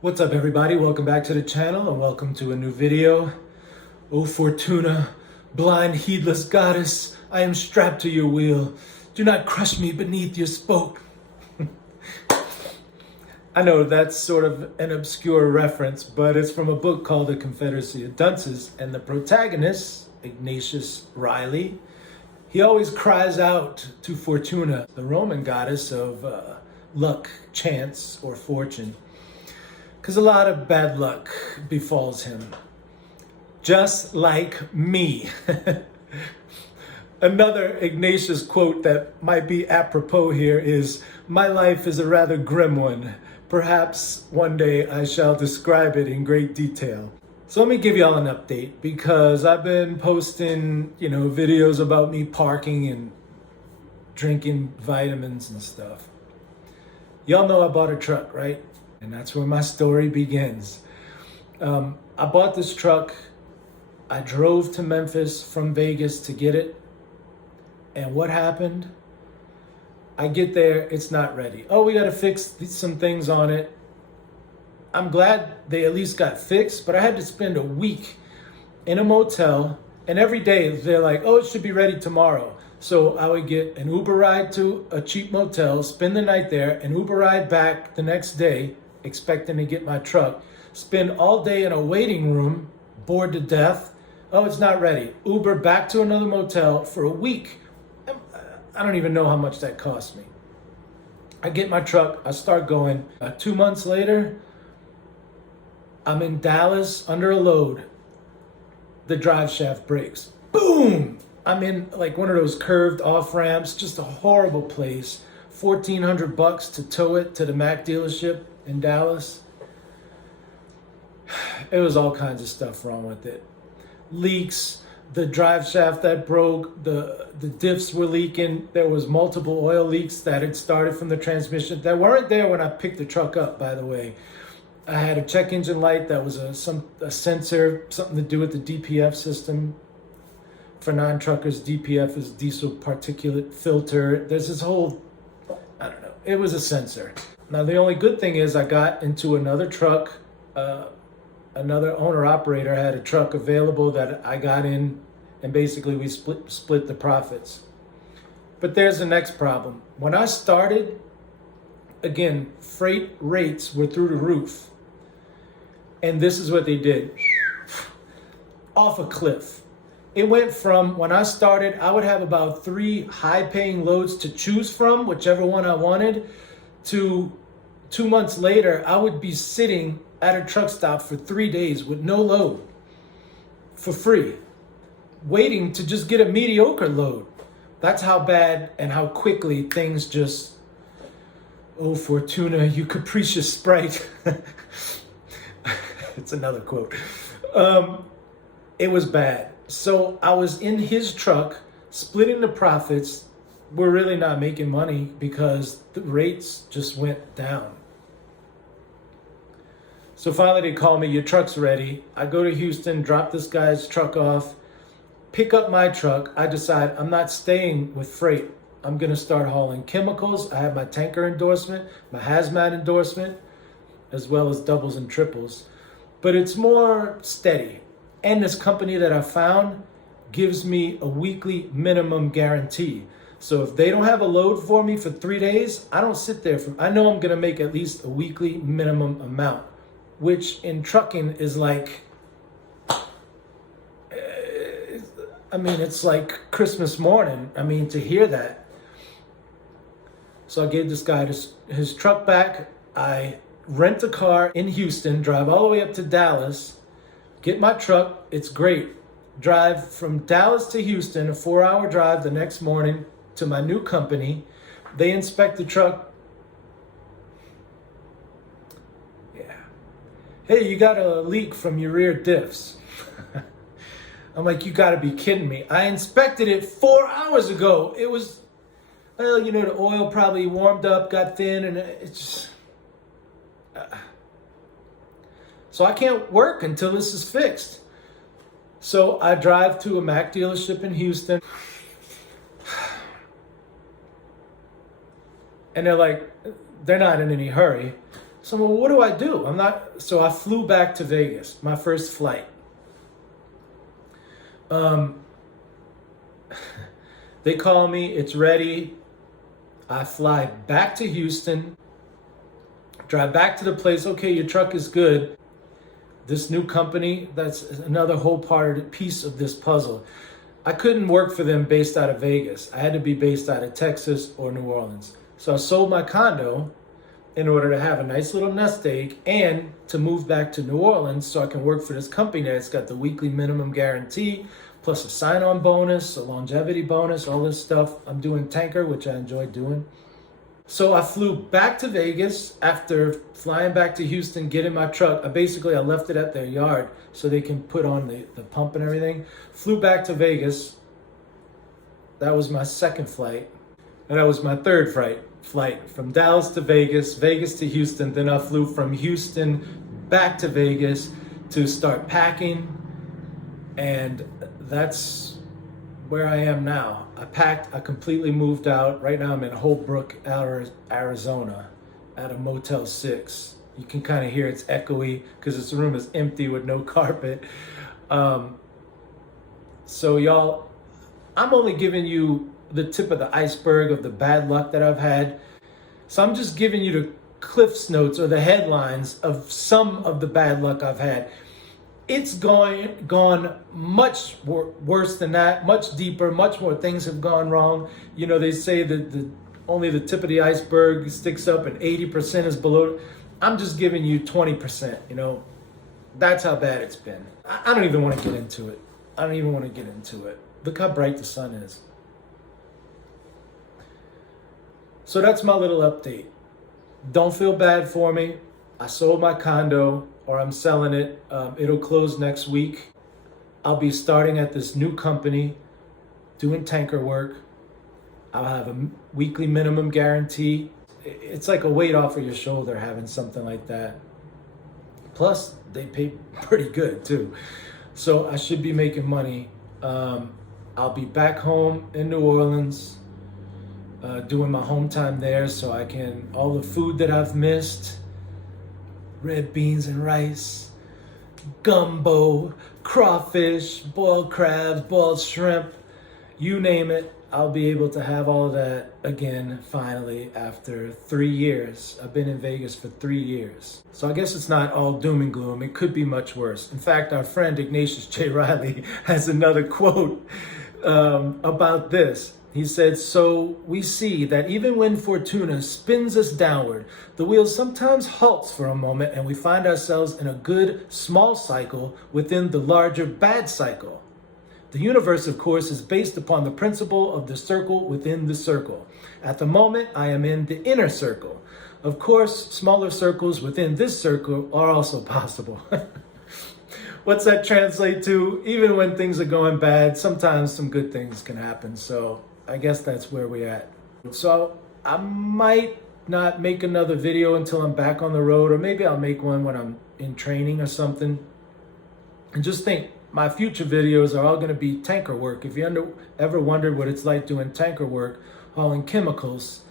What's up, everybody? Welcome back to the channel and welcome to a new video. O Fortuna, blind heedless goddess, I am strapped to your wheel. Do not crush me beneath your spoke. I know that's sort of an obscure reference, but it's from a book called The Confederacy of Dunces, and the protagonist, Ignatius Riley, he always cries out to Fortuna, the Roman goddess of luck, chance, or fortune, because a lot of bad luck befalls him, just like me. Another Ignatius quote that might be apropos here is, "My life is a rather grim one. Perhaps one day I shall describe it in great detail." So let me give y'all an update, because I've been posting, videos about me parking and drinking vitamins and stuff. Y'all know I bought a truck, right? And that's where my story begins. I bought this truck. I drove to Memphis from Vegas to get it. And what happened? I get there, it's not ready. Oh, we got to fix some things on it. I'm glad they at least got fixed, but I had to spend a week in a motel. And every day they're like, oh, it should be ready tomorrow. So I would get an Uber ride to a cheap motel, spend the night there, an Uber ride back the next day, expecting to get my truck, spend all day in a waiting room, bored to death. Oh, it's not ready. Uber back to another motel for a week. I don't even know how much that cost me. I get my truck, I start going. 2 months later, I'm in Dallas under a load. The drive shaft breaks. Boom! I'm in like one of those curved off ramps, just a horrible place. $1,400 to tow it to the Mack dealership in Dallas. It was all kinds of stuff wrong with it. Leaks, the drive shaft that broke, the diffs were leaking. There was multiple oil leaks that had started from the transmission that weren't there when I picked the truck up, by the way. I had a check engine light that was a sensor, something to do with the DPF system. For non-truckers, DPF is diesel particulate filter. There's this whole, I don't know, it was a sensor. Now, the only good thing is I got into another truck. Another owner-operator had a truck available that I got in, and basically we split the profits. But there's the next problem. When I started, again, freight rates were through the roof. And this is what they did. Off a cliff. It went from, when I started, I would have about 3 high-paying loads to choose from, whichever one I wanted, to 2 months later, I would be sitting at a truck stop for 3 days with no load, for free, waiting to just get a mediocre load. That's how bad and how quickly things just, oh, Fortuna, you capricious sprite. It's another quote. It was bad. So I was in his truck, splitting the profits. We're really not making money because the rates just went down. So finally they call me, your truck's ready. I go to Houston, drop this guy's truck off, pick up my truck. I decide I'm not staying with freight. I'm gonna start hauling chemicals. I have my tanker endorsement, my hazmat endorsement, as well as doubles and triples. But it's more steady. And this company that I found gives me a weekly minimum guarantee. So if they don't have a load for me for 3 days, I don't sit there. I know I'm gonna make at least a weekly minimum amount, which in trucking is like, it's like Christmas morning. To hear that. So I gave this guy his truck back. I rent a car in Houston, drive all the way up to Dallas, get my truck. It's great. Drive from Dallas to Houston, a 4-hour drive the next morning to my new company. They inspect the truck. Hey, you got a leak from your rear diffs. I'm like, you gotta be kidding me. I inspected it 4 hours ago. It was, the oil probably warmed up, got thin, and it's just... So I can't work until this is fixed. So I drive to a Mack dealership in Houston. And they're like, they're not in any hurry. So well, what do I do? So I flew back to Vegas, my first flight. They call me, it's ready. I fly back to Houston, drive back to the place. Okay, your truck is good. This new company, that's another whole piece of this puzzle. I couldn't work for them based out of Vegas. I had to be based out of Texas or New Orleans. So I sold my condo in order to have a nice little nest egg and to move back to New Orleans so I can work for this company that's got the weekly minimum guarantee, plus a sign-on bonus, a longevity bonus, all this stuff. I'm doing tanker, which I enjoy doing. So I flew back to Vegas after flying back to Houston, getting my truck. I left it at their yard so they can put on the pump and everything. Flew back to Vegas. That was my second flight. And that was my third flight from Dallas to Vegas, Vegas to Houston. Then I flew from Houston back to Vegas to start packing. And that's where I am now. I packed, I completely moved out. Right now I'm in Holbrook, Arizona at a Motel 6. You can kind of hear it's echoey because this room is empty with no carpet. So y'all, I'm only giving you the tip of the iceberg of the bad luck that I've had. So I'm just giving you the Cliff's Notes or the headlines of some of the bad luck I've had. It's gone much worse than that, much deeper, much more things have gone wrong. You know, they say that only the tip of the iceberg sticks up and 80% is below. I'm just giving you 20%, you know. That's how bad it's been. I don't even want to get into it. Look how bright the sun is. So that's my little update. Don't feel bad for me. I sold my condo, or I'm selling it. It'll close next week. I'll be starting at this new company, doing tanker work. I'll have a weekly minimum guarantee. It's like a weight off of your shoulder having something like that. Plus, they pay pretty good too. So I should be making money. I'll be back home in New Orleans, doing my home time there so I can, all the food that I've missed, red beans and rice, gumbo, crawfish, boiled crabs, boiled shrimp, you name it, I'll be able to have all of that again finally after 3 years. I've been in Vegas for 3 years. So I guess it's not all doom and gloom. It could be much worse. In fact, our friend Ignatius J. Riley has another quote about this. He said, "So we see that even when Fortuna spins us downward, the wheel sometimes halts for a moment and we find ourselves in a good small cycle within the larger bad cycle. The universe, of course, is based upon the principle of the circle within the circle. At the moment, I am in the inner circle. Of course, smaller circles within this circle are also possible." What's that translate to? Even when things are going bad, sometimes some good things can happen. So I guess that's where we're at. So I might not make another video until I'm back on the road, or maybe I'll make one when I'm in training or something. And just think, my future videos are all going to be tanker work. If you ever wondered what it's like doing tanker work, hauling chemicals,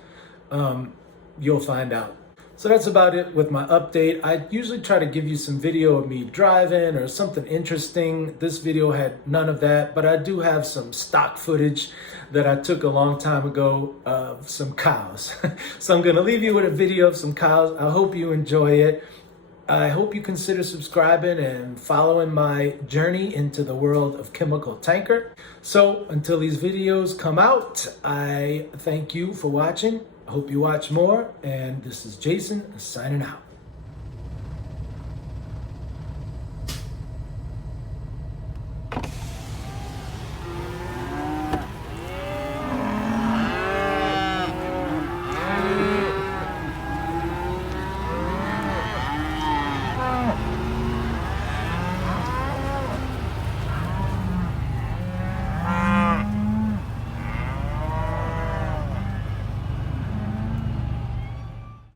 you'll find out. So that's about it with my update. I usually try to give you some video of me driving or something interesting. This video had none of that, but I do have some stock footage that I took a long time ago of some cows. So I'm gonna leave you with a video of some cows. I hope you enjoy it. I hope you consider subscribing and following my journey into the world of chemical tanker. So until these videos come out, I thank you for watching. I hope you watch more, and this is Jason signing out.